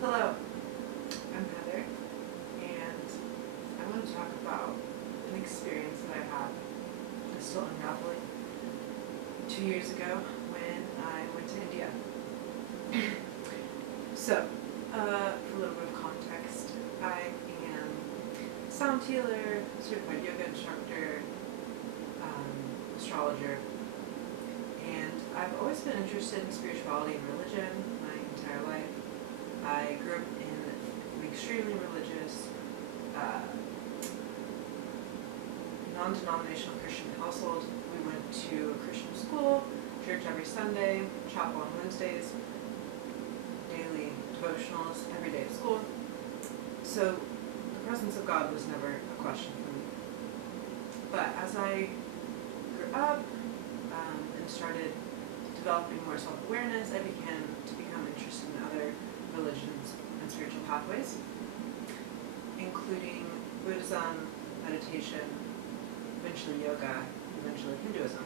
Hello, I'm Heather, and I want to talk about an experience that I had that's still unraveling 2 years ago when I went to India. So, for a little bit of context, I am a sound healer, certified yoga instructor, astrologer, and I've always been interested in spirituality and religion my entire life. I grew up in an extremely religious, uh, non-denominational Christian household. We went to a Christian school, church every Sunday, chapel on Wednesdays, daily devotionals every day at school. So the presence of God was never a question for me. But as I grew up and started developing more self-awareness, I began to become interested in other religions and spiritual pathways, including Buddhism, meditation, eventually yoga, eventually Hinduism.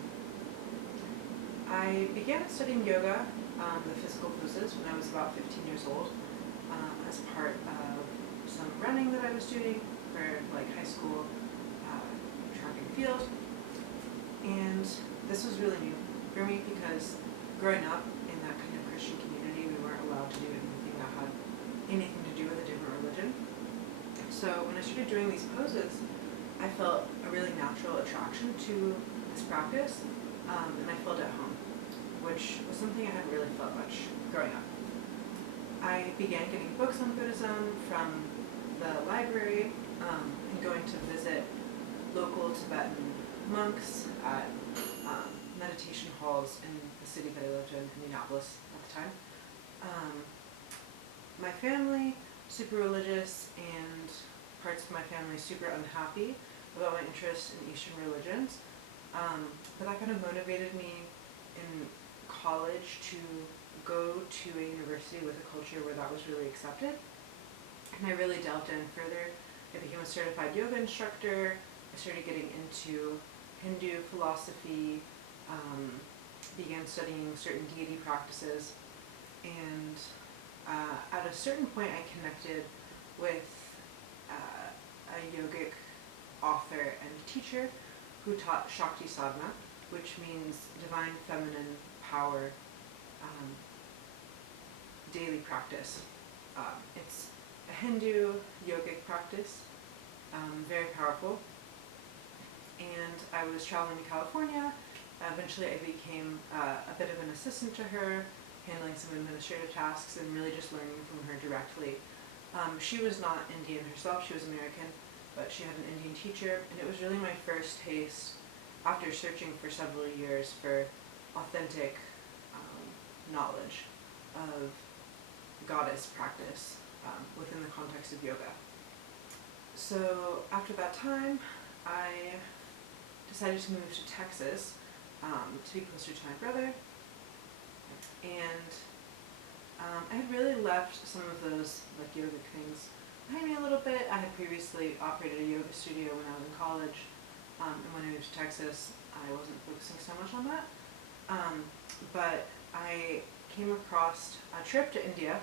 I began studying yoga, the physical poses, when I was about 15 years old, as part of some running that I was doing for high school track and field. And this was really new for me because growing up in that kind of Christian community, we weren't allowed to do anything that had anything to do with a different religion. So when I started doing these poses, I felt a really natural attraction to this practice, and I felt at home, which was something I hadn't really felt much growing up. I began getting books on Buddhism from the library and going to visit local Tibetan monks at meditation halls in the city that I lived in, Indianapolis at the time. My family, super religious, and parts of my family super unhappy about my interest in Eastern religions. But that kind of motivated me in college to go to a university with a culture where that was really accepted. And I really delved in further. I became a certified yoga instructor. I started getting into Hindu philosophy, began studying certain deity practices, and at a certain point I connected with a yogic author and teacher who taught Shakti Sadhana, which means divine feminine power daily practice. It's a Hindu yogic practice, very powerful. And I was traveling to California. Eventually I became a bit of an assistant to her, handling some administrative tasks and really just learning from her directly. She was not Indian herself, she was American, but she had an Indian teacher, and it was really my first taste, after searching for several years for authentic knowledge of goddess practice within the context of yoga. So after that time, I decided to move to Texas to be closer to my brother, and I had really left some of those yogic things behind me a little bit. I had previously operated a yoga studio when I was in college, and when I moved to Texas, I wasn't focusing so much on that. But I came across a trip to India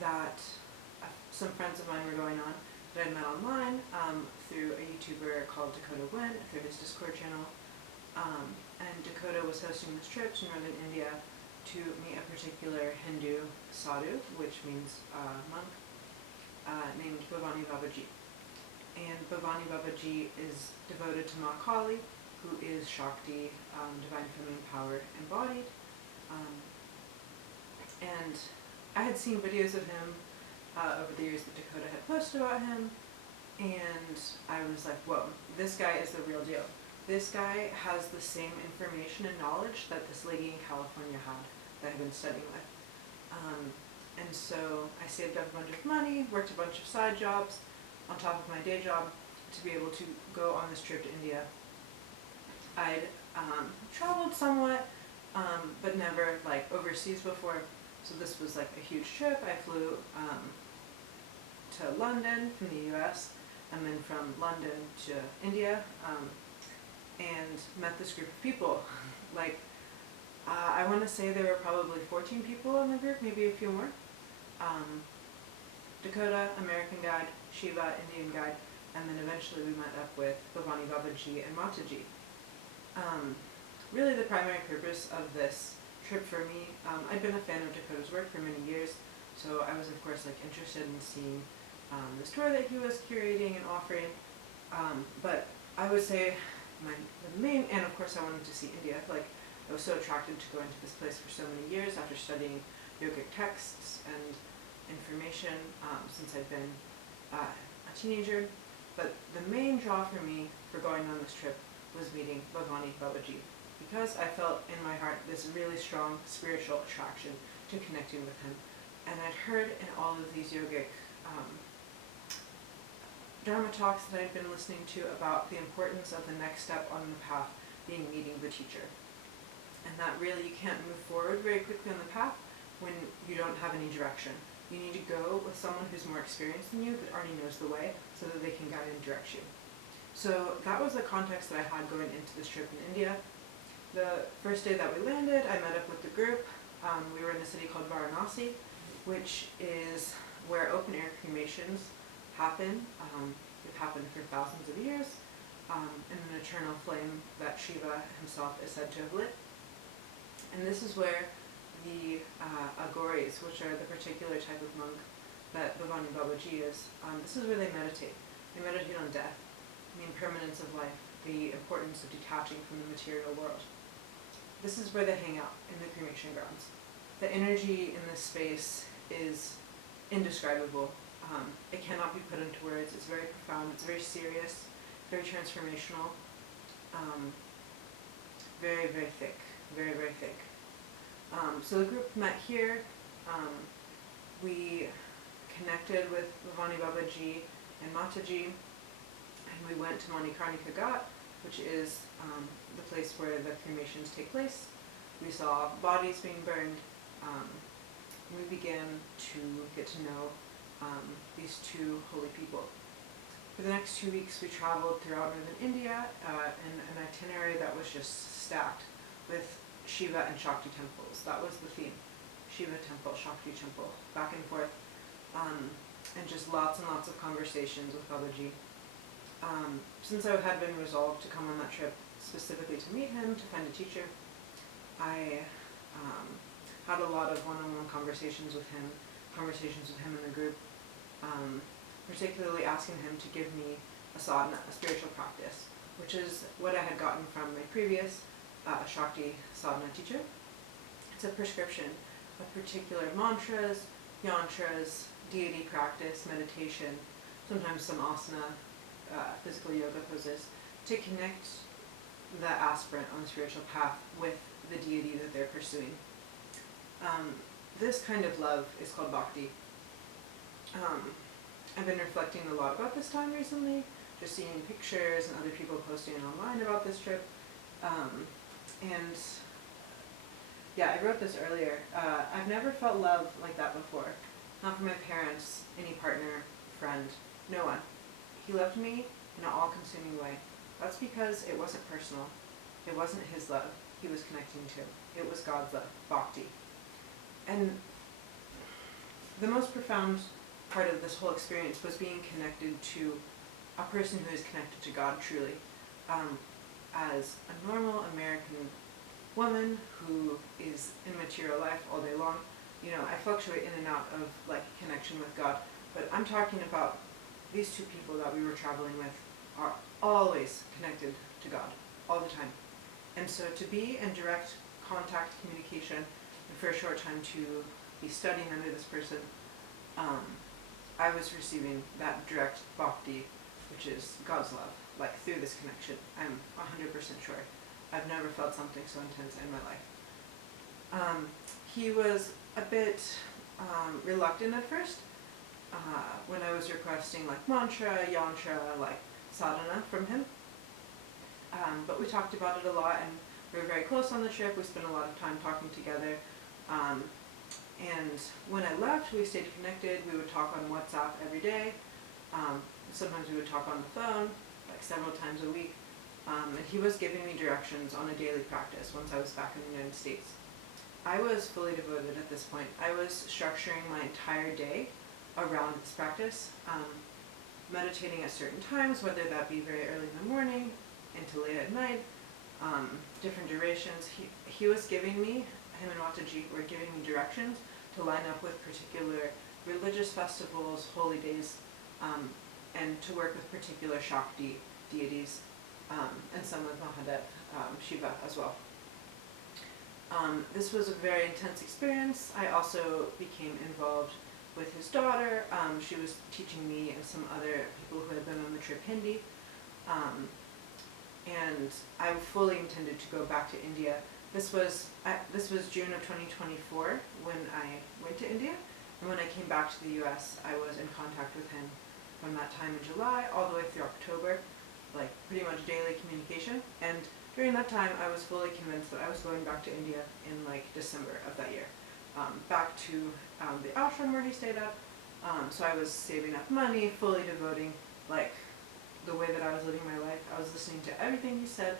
that some friends of mine were going on that I met online through a YouTuber called Dakota Went, through his Discord channel. And Dakota was hosting this trip to northern India to meet a particular Hindu sadhu, which means monk, named Bhavani Babaji. And Bhavani Babaji is devoted to Ma Kali, who is Shakti, divine feminine power embodied. And I had seen videos of him over the years that Dakota had posted about him, and I was like, whoa, this guy is the real deal. This guy has the same information and knowledge that this lady in California had that I've been studying with. And so I saved up a bunch of money, worked a bunch of side jobs on top of my day job to be able to go on this trip to India. I'd traveled somewhat, but never overseas before, so this was a huge trip. I flew to London from the US, and then from London to India, and met this group of people. I want to say there were probably 14 people in the group, maybe a few more. Dakota, American guide, Shiva, Indian guide, and then eventually we met up with Bhavani Babaji and Mataji. Really the primary purpose of this trip for me, I'd been a fan of Dakota's work for many years, so I was of course interested in seeing this tour that he was curating and offering, but I would say the main, and of course I wanted to see India, I was so attracted to going to this place for so many years after studying yogic texts and information since I'd been a teenager. But the main draw for me for going on this trip was meeting Bhavani Babaji, because I felt in my heart this really strong spiritual attraction to connecting with him. And I'd heard in all of these yogic Dharma talks that I'd been listening to about the importance of the next step on the path being meeting the teacher. And that really you can't move forward very quickly on the path when you don't have any direction. You need to go with someone who's more experienced than you, that already knows the way, so that they can guide and direct you. So that was the context that I had going into this trip in India. The first day that we landed, I met up with the group. We were in a city called Varanasi, which is where open air cremations happen. They've happened for thousands of years, in an eternal flame that Shiva himself is said to have lit. And this is where the agoris, which are the particular type of monk that Bhavani Babaji is, this is where they meditate. They meditate on death, the impermanence of life, the importance of detaching from the material world. This is where they hang out, in the cremation grounds. The energy in this space is indescribable. It cannot be put into words. It's very profound, it's very serious, very transformational, very, very thick, very, very thick. So the group met here. We connected with Bhavani Babaji and Mataji, and we went to Manikarnika Ghat, which is the place where the cremations take place. We saw bodies being burned. We began to get to know these two holy people. For the next 2 weeks we traveled throughout northern India in an itinerary that was just stacked with Shiva and Shakti temples. That was the theme. Shiva temple, Shakti temple, back and forth. And just lots and lots of conversations with Babaji. Since I had been resolved to come on that trip specifically to meet him, to find a teacher, I had a lot of one-on-one conversations with him in the group, particularly asking him to give me a sadhana, a spiritual practice, which is what I had gotten from my previous Shakti sadhana teacher. It's a prescription of particular mantras, yantras, deity practice, meditation, sometimes some asana, physical yoga poses, to connect the aspirant on the spiritual path with the deity that they're pursuing. This kind of love is called bhakti. I've been reflecting a lot about this time recently, just seeing pictures and other people posting online about this trip. And yeah, I wrote this earlier. I've never felt love like that before. Not from my parents, any partner, friend, no one. He loved me in an all-consuming way. That's because it wasn't personal. It wasn't his love he was connecting to. It was God's love, bhakti. And the most profound part of this whole experience was being connected to a person who is connected to God truly. As a normal American woman who is in material life all day long, I fluctuate in and out of connection with God, but I'm talking about these two people that we were traveling with are always connected to God, all the time. And so to be in direct contact, communication, and for a short time to be studying under this person, I was receiving that direct bhakti, which is God's love, through this connection. I'm 100% sure. I've never felt something so intense in my life. He was a bit reluctant at first when I was requesting mantra, yantra, sadhana from him. But we talked about it a lot, and we were very close on the trip. We spent a lot of time talking together. And when I left, we stayed connected. We would talk on WhatsApp every day. Sometimes we would talk on the phone, several times a week. And he was giving me directions on a daily practice once I was back in the United States. I was fully devoted at this point. I was structuring my entire day around this practice, meditating at certain times, whether that be very early in the morning into late at night, different durations. He was giving me, him and Mataji were giving me directions to line up with particular religious festivals, holy days, and to work with particular Shakti deities, and some with Mahadev, Shiva as well. This was a very intense experience. I also became involved with his daughter. She was teaching me and some other people who had been on the trip Hindi. And I fully intended to go back to India. This was June of 2024 when I went to India. And when I came back to the US, I was in contact with him from that time in July all the way through October, like pretty much daily communication. And during that time, I was fully convinced that I was going back to India in like December of that year, back to the ashram where he stayed at. So I was saving up money, fully devoting like the way that I was living my life. I was listening to everything he said,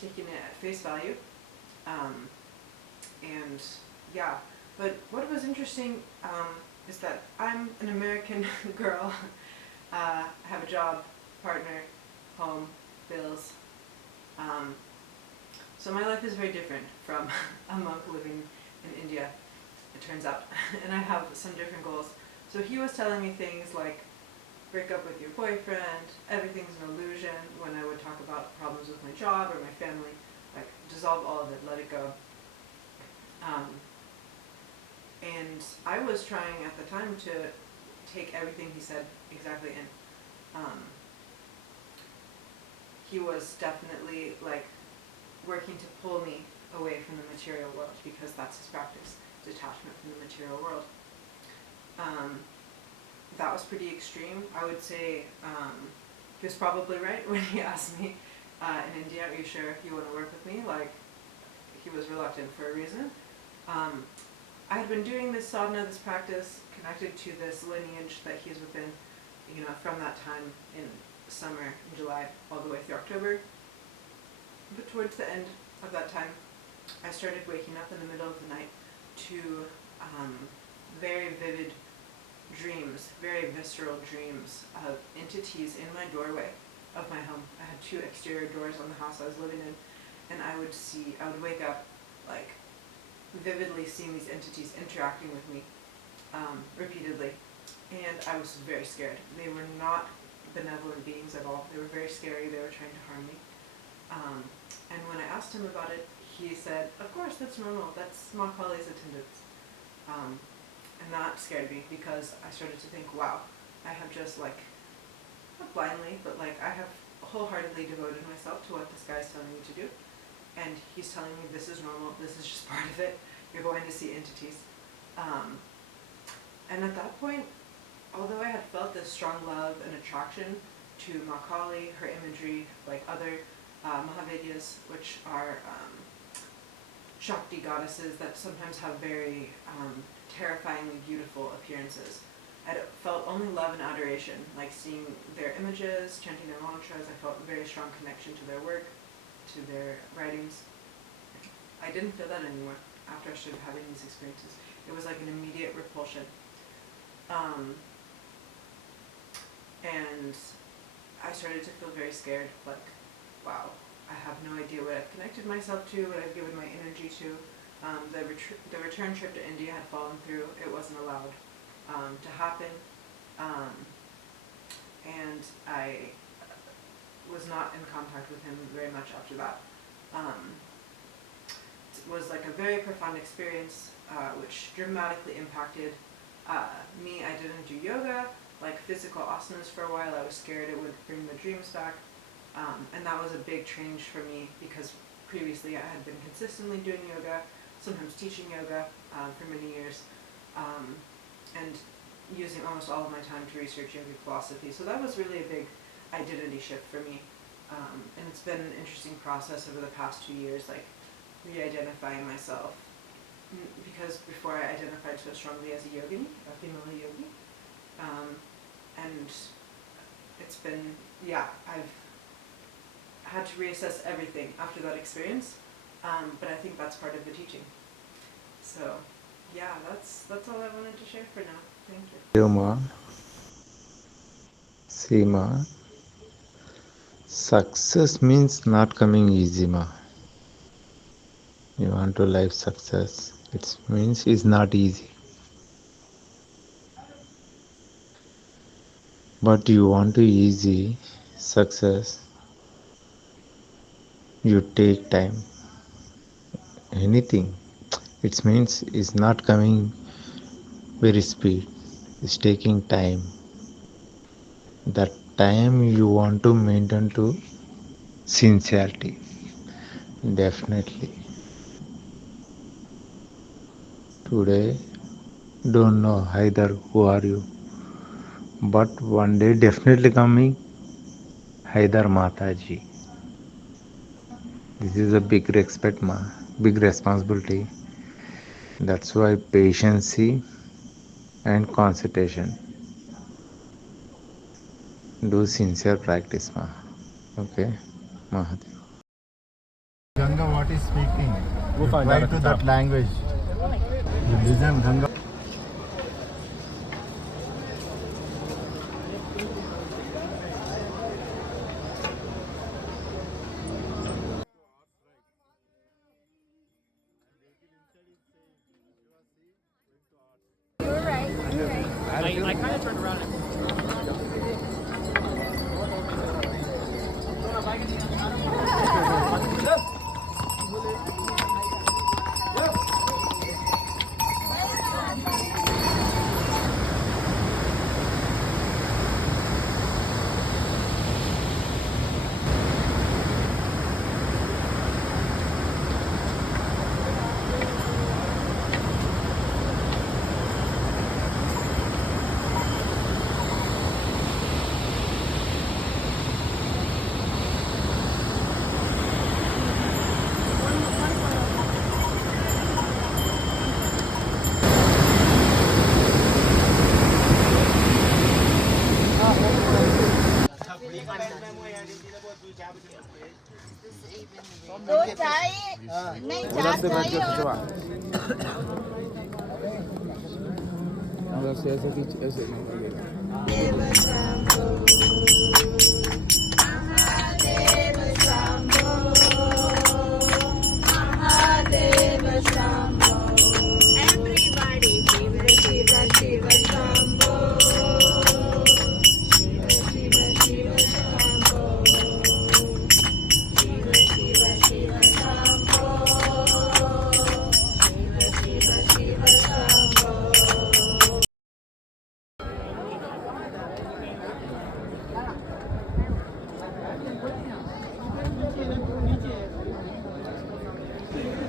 taking it at face value. And yeah, but what was interesting is that I'm an American girl. I have a job, partner, home, bills. So my life is very different from a monk living in India, it turns out. And I have some different goals. So he was telling me things like, break up with your boyfriend, everything's an illusion. When I would talk about problems with my job or my family, like dissolve all of it, let it go. And I was trying at the time to take everything he said exactly in. He was definitely like working to pull me away from the material world because that's his practice, detachment from the material world. That was pretty extreme. I would say he was probably right when he asked me in India, are you sure you want to work with me? Like, he was reluctant for a reason. I had been doing this sadhana, this practice, connected to this lineage that he's within, from that time in summer, in July, all the way through October. But towards the end of that time, I started waking up in the middle of the night to very vivid dreams, very visceral dreams of entities in my doorway of my home. I had 2 exterior doors on the house I was living in, and I would wake up like vividly seeing these entities interacting with me repeatedly, and I was very scared. They were not benevolent beings at all. They were very scary. They were trying to harm me. And when I asked him about it, he said, of course, that's normal. That's Mahakali's attendance. And that scared me because I started to think, wow, I have just like, not blindly, but like I have wholeheartedly devoted myself to what this guy's telling me to do. And he's telling me this is normal, this is just part of it. You're going to see entities. And at that point, although I had felt this strong love and attraction to Mahakali, her imagery, like other Mahavidyas, which are Shakti goddesses that sometimes have very terrifyingly beautiful appearances, I felt only love and adoration, like seeing their images, chanting their mantras. I felt a very strong connection to their work, to their writings. I didn't feel that anymore after I started having these experiences. It was like an immediate repulsion. And I started to feel very scared, like, wow, I have no idea what I've connected myself to, what I've given my energy to. The return trip to India had fallen through. It wasn't allowed to happen. And I was not in contact with him very much after that. It was like a very profound experience, which dramatically impacted me. I didn't do yoga, like physical asanas for a while. I was scared it would bring the dreams back. And that was a big change for me because previously I had been consistently doing yoga, sometimes teaching yoga for many years, and using almost all of my time to research yogic philosophy. So that was really a big identity shift for me. And it's been an interesting process over the past 2 years, like re-identifying myself. Because before I identified so strongly as a yogini, a female yogi. And it's been, I've had to reassess everything after that experience. But I think that's part of the teaching. So yeah, that's all I wanted to share for now. Thank you. Yoma, Seema, success means not coming easy, ma. You want to life success. It means it's not easy. But you want to easy success, you take time. Anything. It means it's not coming very speed. It's taking time. That time you want to maintain to sincerity. Definitely. Today, don't know either who are you. But one day definitely coming, Haidar Mataji. This is a big respect, ma, big responsibility. That's why patience and concentration. Do sincere practice, ma. Okay, Mahadev. Ganga, what is speaking? We'll find try to that language. You listen, Ganga. I kind of turned around and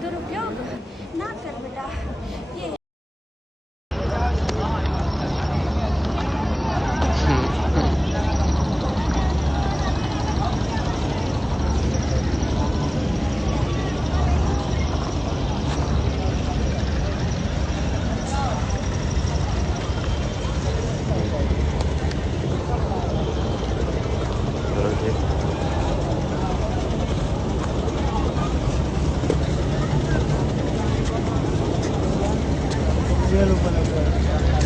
दुरुपयोग ना कर बेटा ये Real open.